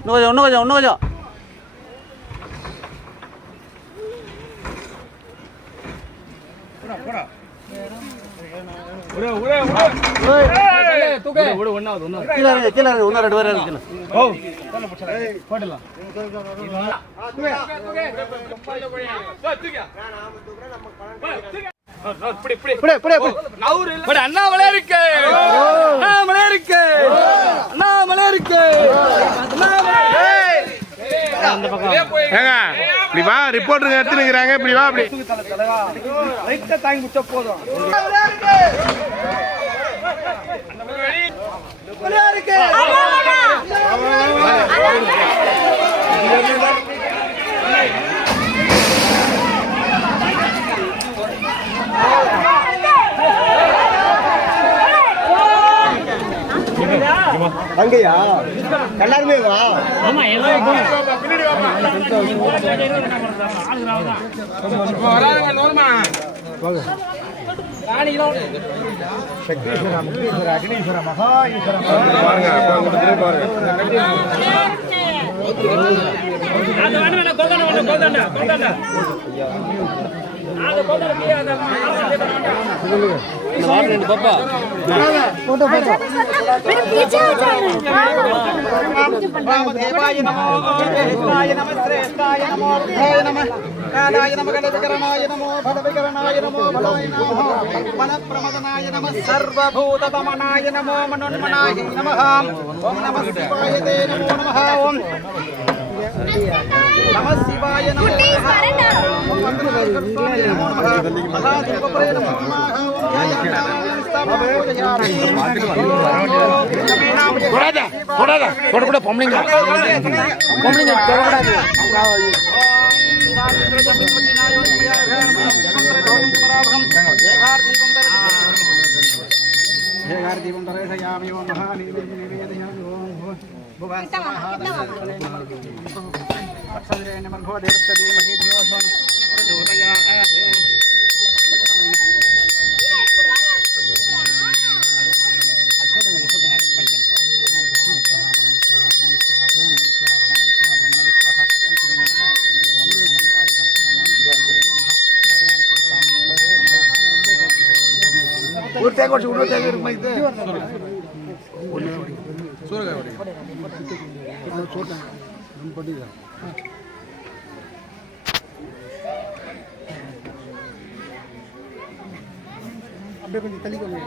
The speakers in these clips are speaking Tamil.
இன்னும் கொஞ்சம் அண்ணாமலை இருக்கு இப்படி வா ரிப்போர்ட்டருங்க எடுத்து நிக்கிறாங்க இப்படி வா அப்படி தாங்கி முடிச்சா போதும் அங்கயா எல்லாருமே வா சக்தீஸ்வர முக்தீஸ்வர அக்னீஸ்வர மகா ஈஸ்வர சர்வபூதமனாய நமோ மனோன்மனாய நமः ஓம் நமः சிவாய தே நமோ நமः ஓம் நமः சிவாய நமோ அப்படியே கொஞ்சம் தள்ளிக்கோங்க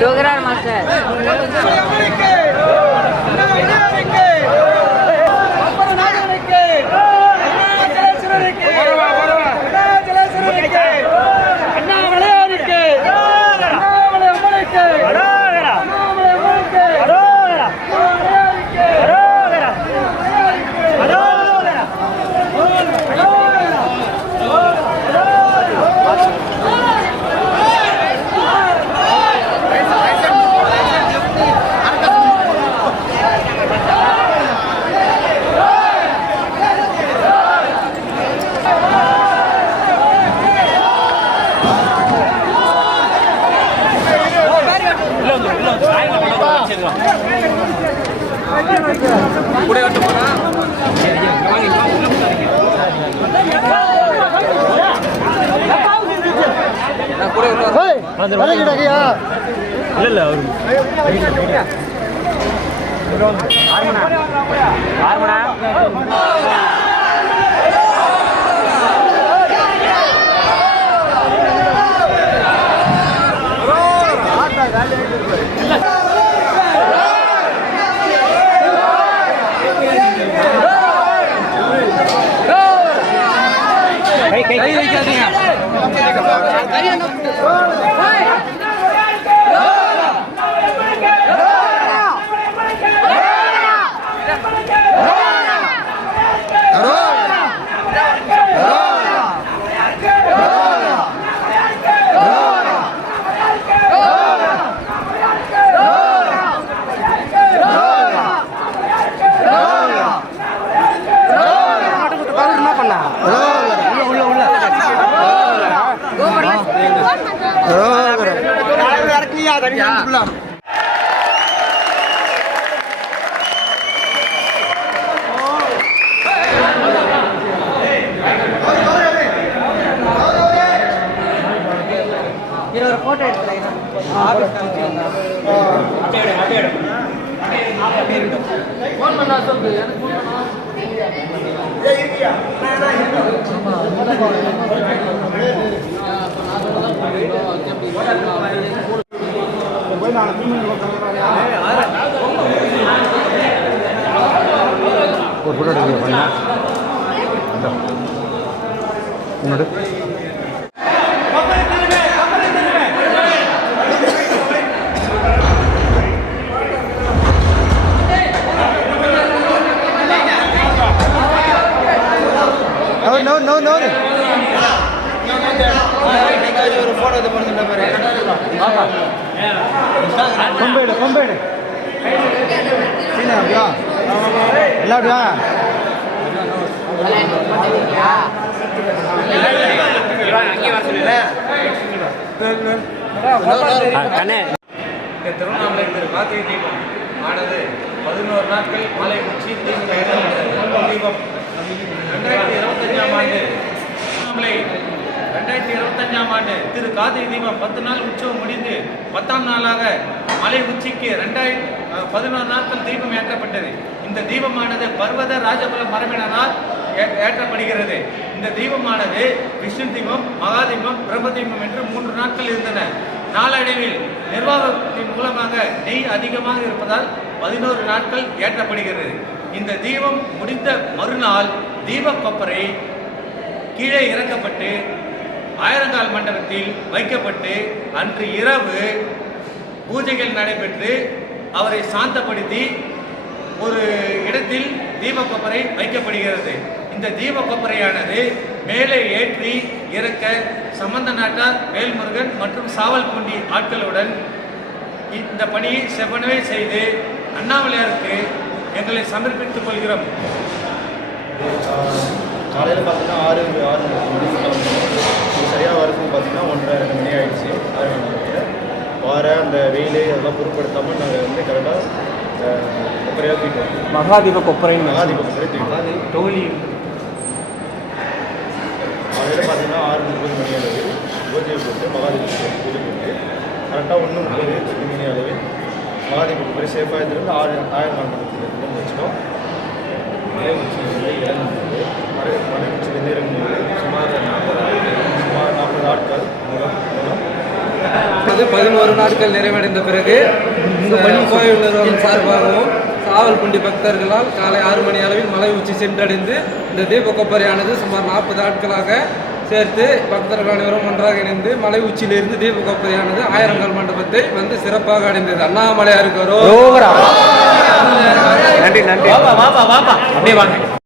डोगरा मास्टर இல்ல அவரு கை வைக்காதீங்க. ஒரு ஃபோட்டோ எடுக்க முன்னாடி ஒரு போட்டோ இது பண்ணுற மாதிரி கொம்பேடு கொம்பேடு சீனா அப்படியா எல்லாம் அப்படியா திருவண்ணாமலை திரு கார்த்திகை தீபம் ஆனது 11 நாட்கள் மலை உச்சி தீபம் 2025ஆம் ஆண்டு திருவண்ணாமலை 2025ஆம் ஆண்டு திரு கார்த்திகை தீபம் 10 நாள் உற்சவம் முடிந்து 10ஆம் நாளாக மலை உச்சிக்கு 11 நாட்கள் தீபம் ஏற்றப்பட்டது. இந்த தீபமானது பர்வத ராஜபல மரபினால் ஏற்றப்படுகிறது. இந்த தீபமானது விஷ்ணு தீபம், மகாதீபம், பிரம்மதீபம் என்று 3 நாட்கள் இருந்தன. நாளடைவில் நிர்வாகத்தின் மூலமாக நெய் அதிகமாக இருப்பதால் 11 நாட்கள் ஏற்றப்படுகிறது. இந்த தீபம் முடிந்த மறுநாள் தீப கொப்பரை கீழே இறக்கப்பட்டு ஆயிரங்கால் மண்டபத்தில் வைக்கப்பட்டு அன்று இரவு பூஜைகள் நடைபெற்று அவரை சாந்தப்படுத்தி ஒரு இடத்தில் தீப கொப்பரை வைக்கப்படுகிறது. இந்த தீப கொப்பரையானது மேலே ஏற்றி இறக்க சம்பந்த நாட்டார், வேல்முருகன் மற்றும் சாவல்பூண்டி ஆட்களுடன் இந்த பணியை செவ்வனவே செய்து அண்ணாமலையாருக்கு எங்களை சமர்ப்பித்துக் கொள்கிறோம். காலையில் பார்த்தீங்கன்னா 6 மணிக்கு கிளம்பணும். சரியாக வரதுக்கு பார்த்தீங்கன்னா 1:30 மணி ஆகிடுச்சு. 6 மணிக்கு வார அந்த வெயில் அதெல்லாம் பொருட்படுத்தாமல் நாங்கள் வந்து கரெக்டாக கொப்பரையாக தூக்கிட்டோம். மகாதீப கொப்பரை மகாதீப கொப்பரை தூக்கிட்டோம். டோலி காலையில் பார்த்தீங்கன்னா 6:30 மணி அளவில் பூஜை போட்டு மகாதீப பூஜை போட்டு கரெக்டாக 1:30 மணி அளவில் மகாதீப கொப்பரை சேஃபாக எடுத்துகிட்டு 1000 மண்டபத்தில் வச்சுட்டோம். மலை உச்சியிலிருந்து இறங்கும்போது மலை உச்சியிலிருந்து இறங்கும்போது சுமார் 40 ஆட்கள் மூலம் 11 நாட்கள் நிறைவடைந்த பிறகு கோயில் நிர்வாகம் சார்பாகவும் சாவல்பூண்டி பக்தர்களால் காலை 6 மணி அளவில் மலை உச்சி சென்றடைந்து இந்த தீப கொப்பரையானது சுமார் 40 நாட்களாக சேர்த்து பக்தர்கள் அனைவரும் ஒன்றாக இணைந்து மலை உச்சியிலிருந்து தீப கொப்பரையானது ஆயிரங்கால் மண்டபத்தை வந்து சிறப்பாக அடைந்தது. அண்ணாமலையாருக்கு நன்றி நன்றி. அப்படியே வாங்க.